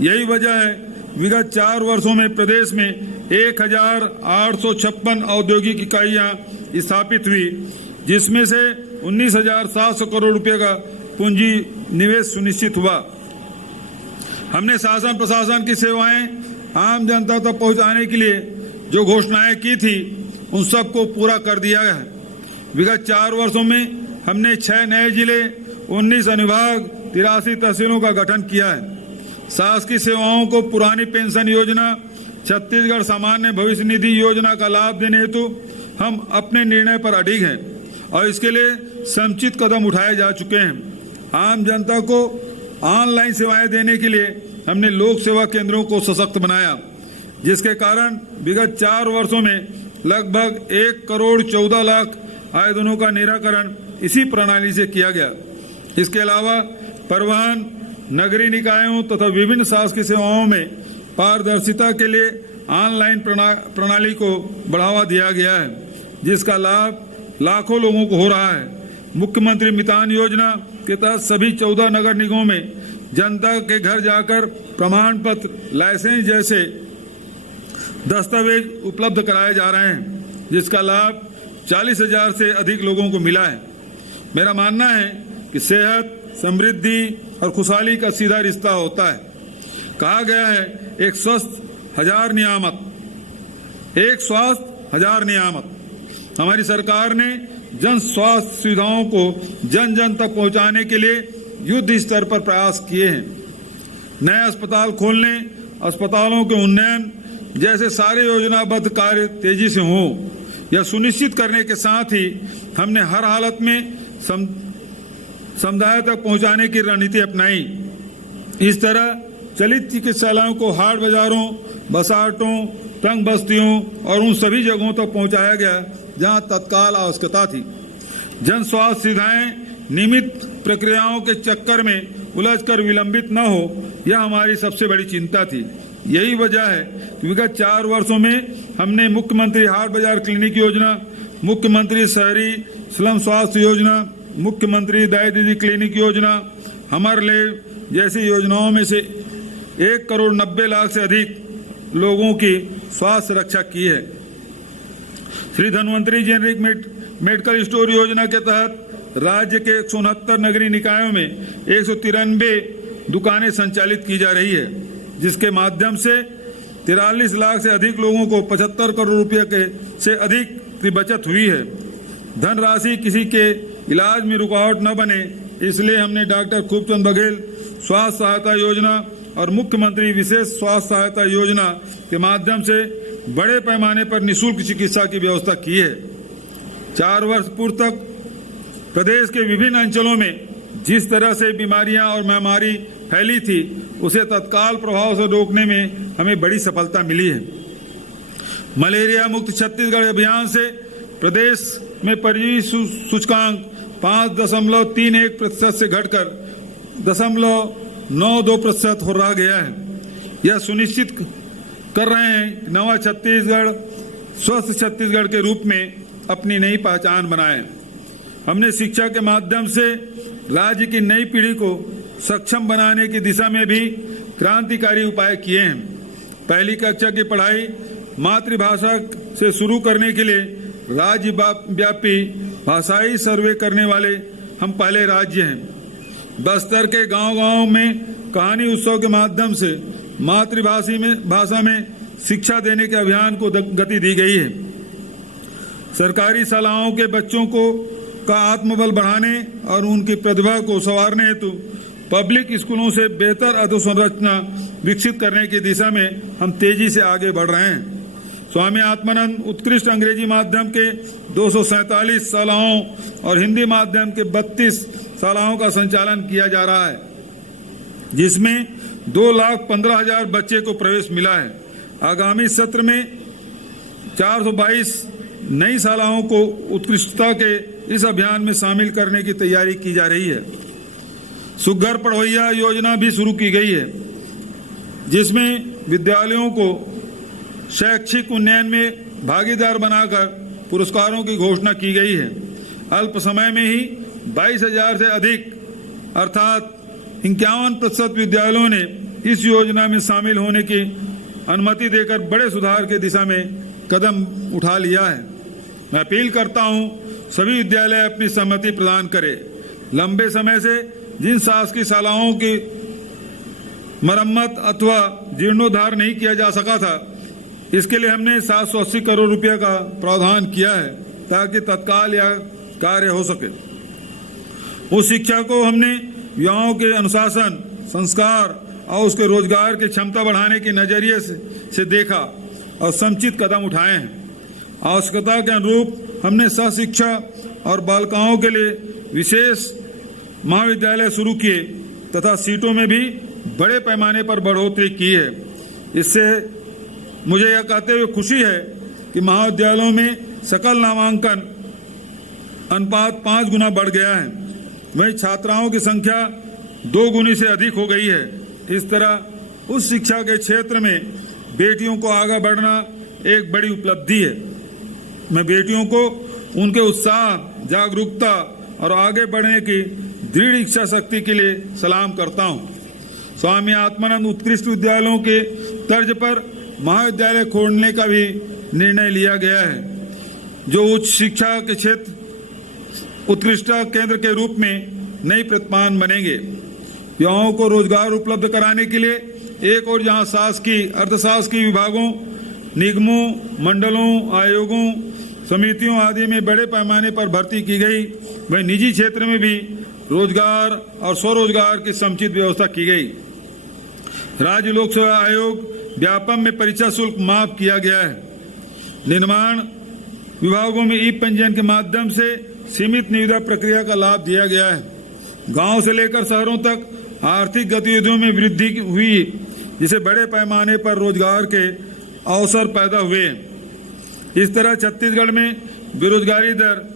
यही वजह है विगत 4 वर्षों में प्रदेश में 1856 औद्योगिक इकाइयां स्थापित हुई, जिसमें से 19,700 करोड़ रुपए का पूंजी निवेश सुनिश्चित हुआ। हमने शासन प्रशासन की सेवाएं आम जनता तक पहुंचाने के लिए जो घोषणाएं की थी उन सबको पूरा कर दिया है। विगत 4 वर्षों में हमने 6 नए जिले, 19 अनुभाग, 83 तहसीलों का गठन किया है। शासकीय सेवाओं को पुरानी पेंशन योजना, छत्तीसगढ़ सामान्य भविष्य निधि योजना का लाभ देने हेतु हम अपने निर्णय पर अडिग हैं और इसके लिए समुचित कदम उठाए जा चुके हैं। आम जनता को ऑनलाइन सेवाएं देने के लिए हमने लोक सेवा केंद्रों को सशक्त बनाया, जिसके कारण विगत 4 वर्षों में लगभग 1,14,00,000 आवेदनों का निराकरण इसी प्रणाली से किया गया। इसके अलावा परिवहन, नगरीय निकायों तथा विभिन्न शासकीय सेवाओं में पारदर्शिता के लिए ऑनलाइन प्रणाली को बढ़ावा दिया गया है, जिसका लाभ लाखों लोगों को हो रहा है। मुख्यमंत्री मितान योजना के तहत सभी 14 नगर निगमों में जनता के घर जाकर प्रमाण पत्र, लाइसेंस जैसे दस्तावेज उपलब्ध कराए जा रहे हैं, जिसका लाभ 40,000 से अधिक लोगों को मिला है। मेरा मानना है कि सेहत, समृद्धि और खुशहाली का सीधा रिश्ता होता है। कहा गया है एक स्वस्थ हजार नियामत, एक स्वास्थ्य हजार नियामत। हमारी सरकार ने जन स्वास्थ्य सुविधाओं को जन जन तक पहुंचाने के लिए युद्ध स्तर पर प्रयास किए हैं। नए अस्पताल खोलने, अस्पतालों के उन्नयन जैसे सारे योजनाबद्ध कार्य तेजी से हों, यह सुनिश्चित करने के साथ ही हमने हर हालत में समुदाय तक पहुंचाने की रणनीति अपनाई। इस तरह चलित चिकित्सालयों को हाट बाजारों, बसाहटों, तंग बस्तियों और उन सभी जगहों तक पहुंचाया गया जहां तत्काल आवश्यकता थी। जन स्वास्थ्य सुविधाएं नियमित प्रक्रियाओं के चक्कर में उलझकर विलंबित न हो, यह हमारी सबसे बड़ी चिंता थी। यही वजह है कि विगत 4 वर्षों में हमने मुख्यमंत्री हाट बाजार क्लिनिक योजना, मुख्यमंत्री शहरी स्लम स्वास्थ्य योजना, मुख्यमंत्री दाई दीदी क्लिनिक योजना, हमर लेव जैसी योजनाओं में से 1,90,00,000 से अधिक लोगों की स्वास्थ्य रक्षा की है। Shri Dhanvantari generic medical store योजना के तहत राज्य के 169 नगरीय निकायों में 193 दुकानें संचालित की जा रही है, जिसके माध्यम से 43 लाख से अधिक लोगों को 75 करोड़ रुपए से अधिक की बचत हुई है। धनराशि किसी के इलाज में रुकावट न बने, इसलिए हमने डॉक्टर खूबचंद बघेल स्वास्थ्य सहायता योजना और मुख्यमंत्री विशेष स्वास्थ्य सहायता योजना के माध्यम से बड़े पैमाने पर निःशुल्क चिकित्सा की व्यवस्था की है। 4 वर्ष पूर्व तक प्रदेश के विभिन्न अंचलों में जिस तरह से बीमारियां और महामारी फैली थी, उसे तत्काल प्रभाव से रोकने में हमें बड़ी सफलता मिली है। मलेरिया मुक्त छत्तीसगढ़ अभियान से प्रदेश में परजीवी सूचकांक 5.31% से घटकर 0.92% हो रहा गया है। यह सुनिश्चित कर रहे हैं कि नवा छत्तीसगढ़ स्वस्थ छत्तीसगढ़ के रूप में अपनी नई पहचान बनाए। हमने शिक्षा के माध्यम से राज्य की नई पीढ़ी को सक्षम बनाने की दिशा में भी क्रांतिकारी उपाय किए हैं। पहली कक्षा की पढ़ाई मातृभाषा से शुरू करने के लिए राज्य व्यापी भाषाई सर्वे करने वाले हम पहले राज्य हैं। बस्तर के गांव-गांव में कहानी उत्सव के माध्यम से भाषा में शिक्षा देने के अभियान को गति दी गई है। सरकारी शालाओं के बच्चों का आत्मबल बढ़ाने और उनकी प्रतिभा को संवारने हेतु पब्लिक स्कूलों से बेहतर अधोसंरचना विकसित करने की दिशा में हम तेजी से आगे बढ़ रहे हैं। स्वामी आत्मानंद उत्कृष्ट अंग्रेजी माध्यम के 247 शालाओं और हिंदी माध्यम के 32 शालाओं का संचालन किया जा रहा है, जिसमें 2,15,000 बच्चे को प्रवेश मिला है। आगामी सत्र में 422 नई शालाओं को उत्कृष्टता के इस अभियान में शामिल करने की तैयारी की जा रही है। सुघर पढ़वैया योजना भी शुरू की गई है, जिसमें विद्यालयों को शैक्षिक उन्नयन में भागीदार बनाकर पुरस्कारों की घोषणा की गई है। अल्प समय में ही 22,000 से अधिक अर्थात 51% विद्यालयों ने इस योजना में शामिल होने की अनुमति देकर बड़े सुधार की दिशा में कदम उठा लिया है। मैं अपील करता हूं, सभी विद्यालय अपनी सहमति प्रदान करें। लंबे समय से जिन शासकीय शालाओं की मरम्मत अथवा जीर्णोद्धार नहीं किया जा सका था, इसके लिए हमने 780 करोड़ रुपया का प्रावधान किया है, ताकि तत्काल यह कार्य हो सके। उस शिक्षा को हमने युवाओं के अनुशासन, संस्कार और उसके रोजगार की क्षमता बढ़ाने के नजरिए से देखा और समुचित कदम उठाए हैं। आवश्यकता के अनुरूप हमने सहशिक्षा और बालिकाओं के लिए विशेष महाविद्यालय शुरू किए तथा सीटों में भी बड़े पैमाने पर बढ़ोतरी की है। इससे मुझे यह कहते हुए खुशी है कि महाविद्यालयों में सकल नामांकन अनुपात 5 गुना बढ़ गया है, वहीं छात्राओं की संख्या 2 गुनी से अधिक हो गई है। इस तरह उस शिक्षा के क्षेत्र में बेटियों को आगे बढ़ना एक बड़ी उपलब्धि है। मैं बेटियों को उनके उत्साह, जागरूकता और आगे बढ़ने की दृढ़ इच्छा शक्ति के लिए सलाम करता हूं। स्वामी आत्मानंद उत्कृष्ट विद्यालयों के तर्ज पर महाविद्यालय खोलने का भी निर्णय लिया गया है, जो उच्च शिक्षा के क्षेत्र उत्कृष्टता केंद्र के रूप में नई प्रतिमान बनेंगे। युवाओं को रोजगार उपलब्ध कराने के लिए एक और जहां शासकीय, अर्धशासकीय विभागों, निगमों, मंडलों, आयोगों, समितियों आदि में बड़े पैमाने पर भर्ती की गई, वहीं निजी क्षेत्र में भी रोजगार और स्वरोजगार की समुचित व्यवस्था की गई। राज्य लोक सेवा आयोग व्यापम में परीक्षा शुल्क माफ किया गया है। निर्माण विभागों में ई पंजीयन के माध्यम से सीमित निविदा प्रक्रिया का लाभ दिया गया है। गांव से लेकर शहरों तक आर्थिक गतिविधियों में वृद्धि हुई, जिसे बड़े पैमाने पर रोजगार के अवसर पैदा हुए। इस तरह छत्तीसगढ़ में बेरोजगारी दर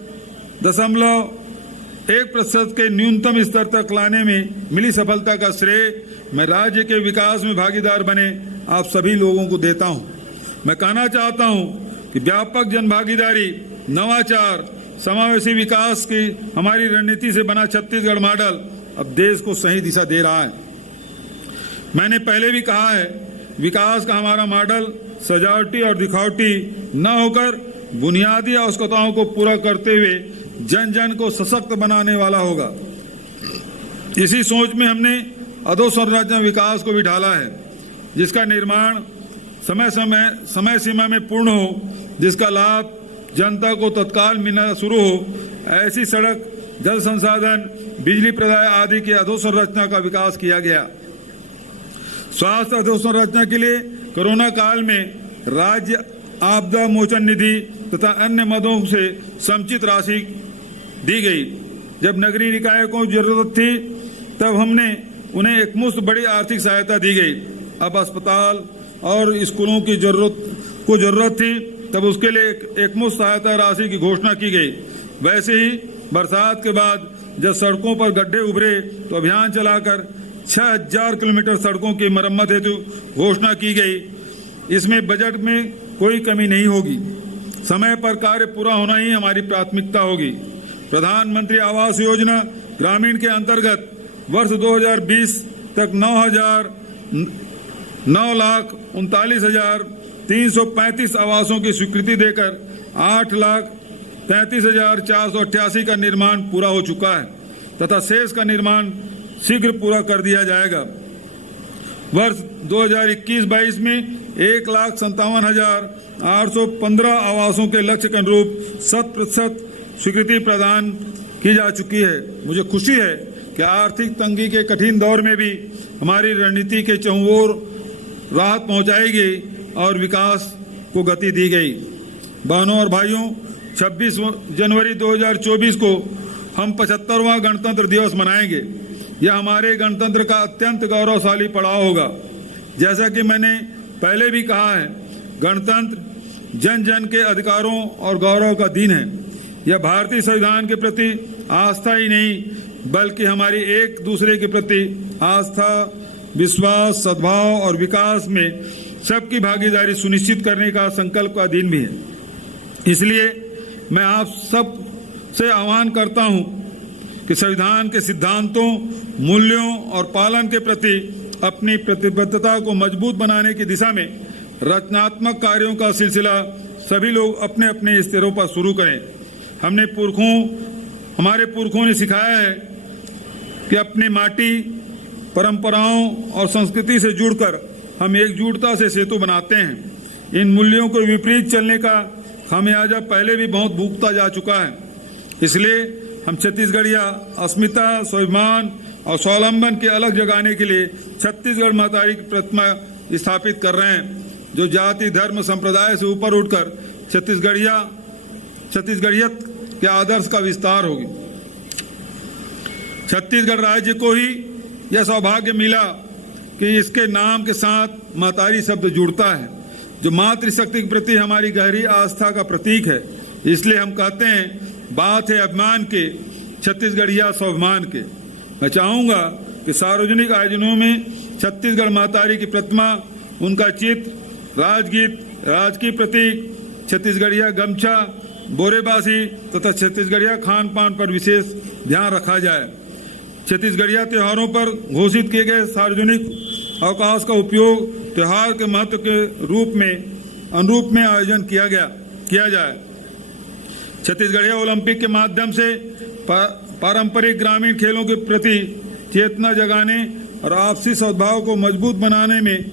0.1% के न्यूनतम स्तर तक लाने में मिली सफलता का श्रेय मैं राज्य के विकास में भागीदार बने आप सभी लोगों को देता हूं। मैं कहना चाहता हूं कि व्यापक जनभागीदारी, नवाचार, समावेशी विकास की हमारी रणनीति से बना छत्तीसगढ़ मॉडल अब देश को सही दिशा दे रहा है। मैंने पहले भी कहा है, विकास का हमारा मॉडल सजावटी और दिखावटी न होकर बुनियादी आवश्यकताओं को पूरा करते हुए जन जन को सशक्त बनाने वाला होगा। इसी सोच में हमने अधोसंरचना विकास को भी ढाला है, जिसका निर्माण समय सीमा में पूर्ण हो, जिसका लाभ जनता को तत्काल मिलना शुरू हो। ऐसी सड़क, जल संसाधन, बिजली प्रदाय आदि की अधोसंरचना का विकास किया गया। स्वास्थ्य अधोसंरचना के लिए कोरोना काल में राज्य आपदा मोचन निधि तथा अन्य मदों से समुचित राशि दी गई। जब नगरीय निकायों को जरूरत थी, तब हमने उन्हें एकमुश्त बड़ी आर्थिक सहायता दी गई। अब अस्पताल और स्कूलों की जरूरत थी, तब उसके लिए एकमुश्त सहायता राशि की घोषणा की गई। वैसे ही बरसात के बाद जब सड़कों पर गड्ढे उभरे, तो अभियान चलाकर 6000 किलोमीटर सड़कों की मरम्मत हेतु घोषणा की गई। इसमें बजट में कोई कमी नहीं होगी। समय पर कार्य पूरा होना ही हमारी प्राथमिकता होगी। प्रधानमंत्री आवास योजना ग्रामीण के अंतर्गत वर्ष 2020 तक 9,39,335 आवासों की स्वीकृति देकर 8,00,000 33,488 का निर्माण पूरा हो चुका है तथा शेष का निर्माण शीघ्र पूरा कर दिया जाएगा। वर्ष 2021-22 में 1,57,815 आवासों के लक्ष्य के अनुरूप 100% स्वीकृति प्रदान की जा चुकी है। मुझे खुशी है कि आर्थिक तंगी के कठिन दौर में भी हमारी रणनीति के चहुओर राहत पहुंचाई गई और विकास को गति दी गई। बहनों और भाइयों, 26 जनवरी 2024 को हम 75वां गणतंत्र दिवस मनाएंगे। यह हमारे गणतंत्र का अत्यंत गौरवशाली पड़ाव होगा। जैसा कि मैंने पहले भी कहा है, गणतंत्र जन जन के अधिकारों और गौरव का दिन है। यह भारतीय संविधान के प्रति आस्था ही नहीं बल्कि हमारी एक दूसरे के प्रति आस्था, विश्वास, सद्भाव और विकास में सबकी भागीदारी सुनिश्चित करने का संकल्प का दिन भी है। इसलिए मैं आप सब से आह्वान करता हूं कि संविधान के सिद्धांतों, मूल्यों और पालन के प्रति अपनी प्रतिबद्धता को मजबूत बनाने की दिशा में रचनात्मक कार्यों का सिलसिला सभी लोग अपने अपने स्तरों पर शुरू करें। हमारे पुरखों ने सिखाया है कि अपनी माटी, परंपराओं और संस्कृति से जुड़कर हम एकजुटता से सेतु बनाते हैं। इन मूल्यों को विपरीत चलने का खामियाजा पहले भी बहुत भुगता जा चुका है। इसलिए हम छत्तीसगढ़िया अस्मिता, स्वाभिमान और स्वावलंबन के अलग जगाने के लिए छत्तीसगढ़ महतारी की प्रतिमा स्थापित कर रहे हैं, जो जाति, धर्म, संप्रदाय से ऊपर उठकर छत्तीसगढ़ियत के आदर्श का विस्तार होगी। छत्तीसगढ़ राज्य को ही यह सौभाग्य मिला कि इसके नाम के साथ महतारी शब्द जुड़ता है, जो मातृशक्ति के प्रति हमारी गहरी आस्था का प्रतीक है। इसलिए हम कहते हैं, बात है अभिमान के, छत्तीसगढ़िया स्वाभिमान के। मैं चाहूंगा कि सार्वजनिक आयोजनों में छत्तीसगढ़ महतारी की प्रतिमा, उनका चित्र, राजगीत, राजकीय प्रतीक, छत्तीसगढ़िया गमछा, बोरेबासी तथा छत्तीसगढ़िया खान पान पर विशेष ध्यान रखा जाए। छत्तीसगढ़िया त्योहारों पर घोषित किए गए सार्वजनिक अवकाश का उपयोग त्योहार के महत्व के अनुरूप में आयोजन किया जाए। छत्तीसगढ़िया ओलंपिक के माध्यम से पारंपरिक ग्रामीण खेलों के प्रति चेतना जगाने और आपसी सद्भाव को मजबूत बनाने में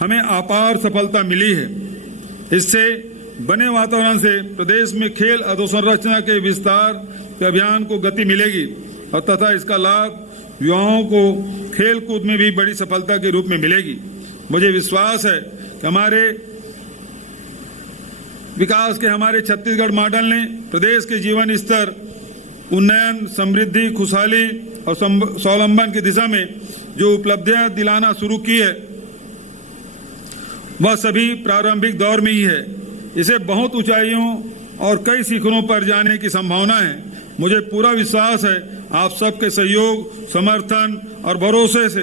हमें अपार सफलता मिली है। इससे बने वातावरण से प्रदेश में खेल अधोसंरचना के विस्तार के अभियान को गति मिलेगी और तथा इसका लाभ युवाओं को खेल कूद में भी बड़ी सफलता के रूप में मिलेगी। मुझे विश्वास है कि हमारे विकास के हमारे छत्तीसगढ़ मॉडल ने प्रदेश के जीवन स्तर, उन्नयन, समृद्धि, खुशहाली और स्वावलंबन की दिशा में जो उपलब्धियां दिलाना शुरू की है, वह सभी प्रारंभिक दौर में ही है। इसे बहुत ऊंचाइयों और कई शिखरों पर जाने की संभावना है। मुझे पूरा विश्वास है आप सबके सहयोग, समर्थन और भरोसे से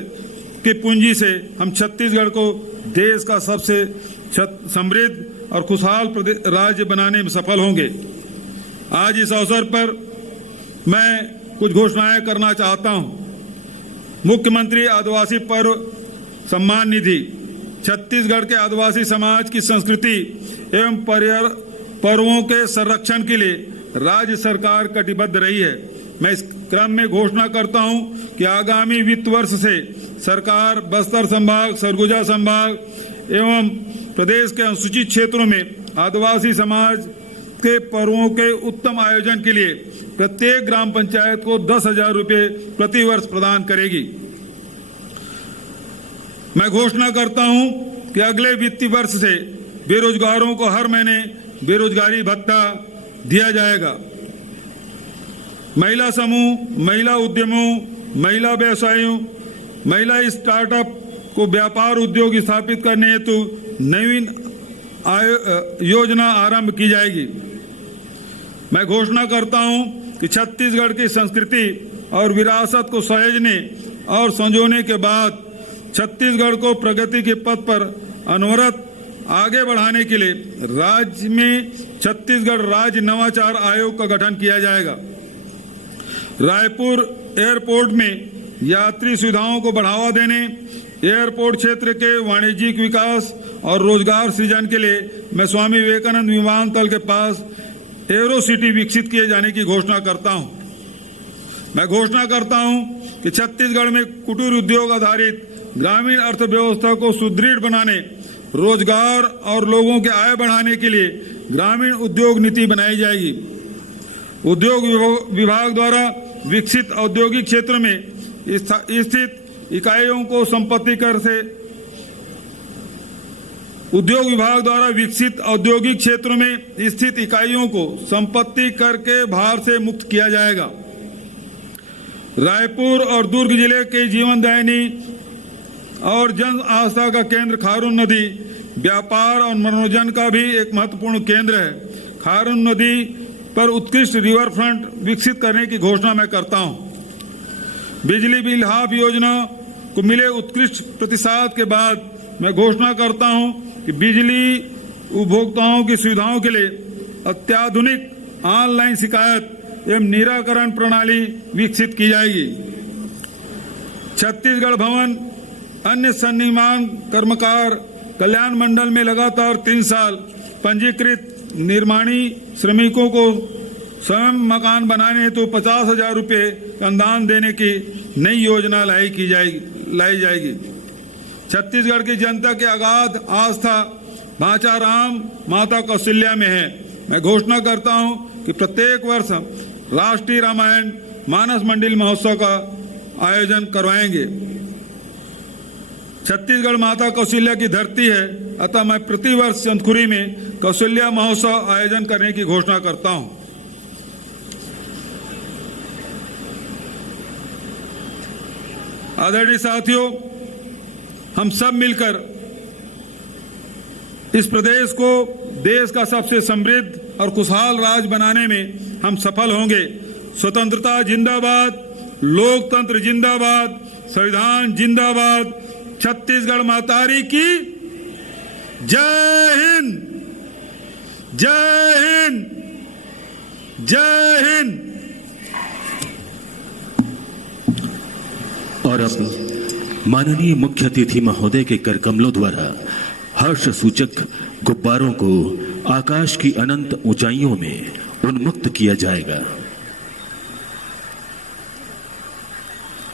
की पूंजी से हम छत्तीसगढ़ को देश का सबसे समृद्ध और खुशहाल राज्य बनाने में सफल होंगे। आज इस अवसर पर मैं कुछ घोषणाएं करना चाहता हूं। मुख्यमंत्री आदिवासी पर्व सम्मान निधि छत्तीसगढ़ के आदिवासी समाज की संस्कृति एवं पर्वों के संरक्षण के लिए राज्य सरकार कटिबद्ध रही है। मैं इस क्रम में घोषणा करता हूं कि आगामी वित्त वर्ष से सरकार बस्तर संभाग, सरगुजा संभाग एवं प्रदेश के अनुसूचित क्षेत्रों में आदिवासी समाज के पर्वों के उत्तम आयोजन के लिए प्रत्येक ग्राम पंचायत को 10,000 रुपये प्रति वर्ष प्रदान करेगी। मैं घोषणा करता हूं कि अगले वित्तीय वर्ष से बेरोजगारों को हर महीने बेरोजगारी भत्ता दिया जाएगा। महिला समूह, महिला उद्यमों, महिला व्यवसायियों, महिला स्टार्टअप को व्यापार उद्योग स्थापित करने हेतु नवीन योजना आरंभ की जाएगी। मैं घोषणा करता हूं कि छत्तीसगढ़ की संस्कृति और विरासत को सहेजने और संजोने के बाद छत्तीसगढ़ को प्रगति के पथ पर अनवरत आगे बढ़ाने के लिए राज्य में छत्तीसगढ़ राज्य नवाचार आयोग का गठन किया जाएगा। रायपुर एयरपोर्ट में यात्री सुविधाओं को बढ़ावा देने, एयरपोर्ट क्षेत्र के वाणिज्यिक विकास और रोजगार सृजन के लिए मैं स्वामी विवेकानंद विमानतल के पास एरो सिटी विकसित किए जाने की घोषणा करता हूं। मैं घोषणा करता हूं कि छत्तीसगढ़ में कुटीर उद्योग आधारित ग्रामीण अर्थव्यवस्था को सुदृढ़ बनाने, रोजगार और लोगों के आय बढ़ाने के लिए ग्रामीण उद्योग नीति बनाई जाएगी। उद्योग विभाग द्वारा विकसित औद्योगिक क्षेत्र में स्थित इकाइयों को संपत्ति कर से उद्योग विभाग द्वारा विकसित औद्योगिक क्षेत्र में स्थित इकाइयों को संपत्ति कर के भार से मुक्त किया जाएगा। रायपुर और दुर्ग जिले के जीवनदायिनी और जन आस्था का केंद्र खारून नदी व्यापार और मनोरंजन का भी एक महत्वपूर्ण केंद्र है। खारून नदी पर उत्कृष्ट रिवर फ्रंट विकसित करने की घोषणा मैं करता हूं। बिजली बिल हाफ योजना को मिले उत्कृष्ट प्रतिसाद के बाद मैं घोषणा करता हूं कि बिजली उपभोक्ताओं की सुविधाओं के लिए अत्याधुनिक ऑनलाइन शिकायत एवं निराकरण प्रणाली विकसित की जाएगी। छत्तीसगढ़ भवन अन्य सन्निमान कर्मकार कल्याण मंडल में लगातार 3 साल पंजीकृत निर्माणी श्रमिकों को स्वयं मकान बनाने हेतु 50,000 रुपये अनुदान देने की नई योजना लाई जाएगी। छत्तीसगढ़ की जनता की अगाध आस्था भांचाराम माता कौशल्या में है। मैं घोषणा करता हूं कि प्रत्येक वर्ष राष्ट्रीय रामायण मानस मंडल महोत्सव का आयोजन करवाएंगे। छत्तीसगढ़ माता कौशल्या की धरती है, अतः मैं प्रतिवर्ष चंदखुरी में कौशल्या महोत्सव आयोजन करने की घोषणा करता हूं। आदरणीय साथियों, हम सब मिलकर इस प्रदेश को देश का सबसे समृद्ध और खुशहाल राज्य बनाने में हम सफल होंगे। स्वतंत्रता जिंदाबाद, लोकतंत्र जिंदाबाद, संविधान जिंदाबाद, छत्तीसगढ़ मातारी की जय हिंद, जय हिंद, जय हिंद। और अब माननीय मुख्य अतिथि महोदय के करकमलों द्वारा हर्ष सूचक गुब्बारों को आकाश की अनंत ऊंचाइयों में उन्मुक्त किया जाएगा।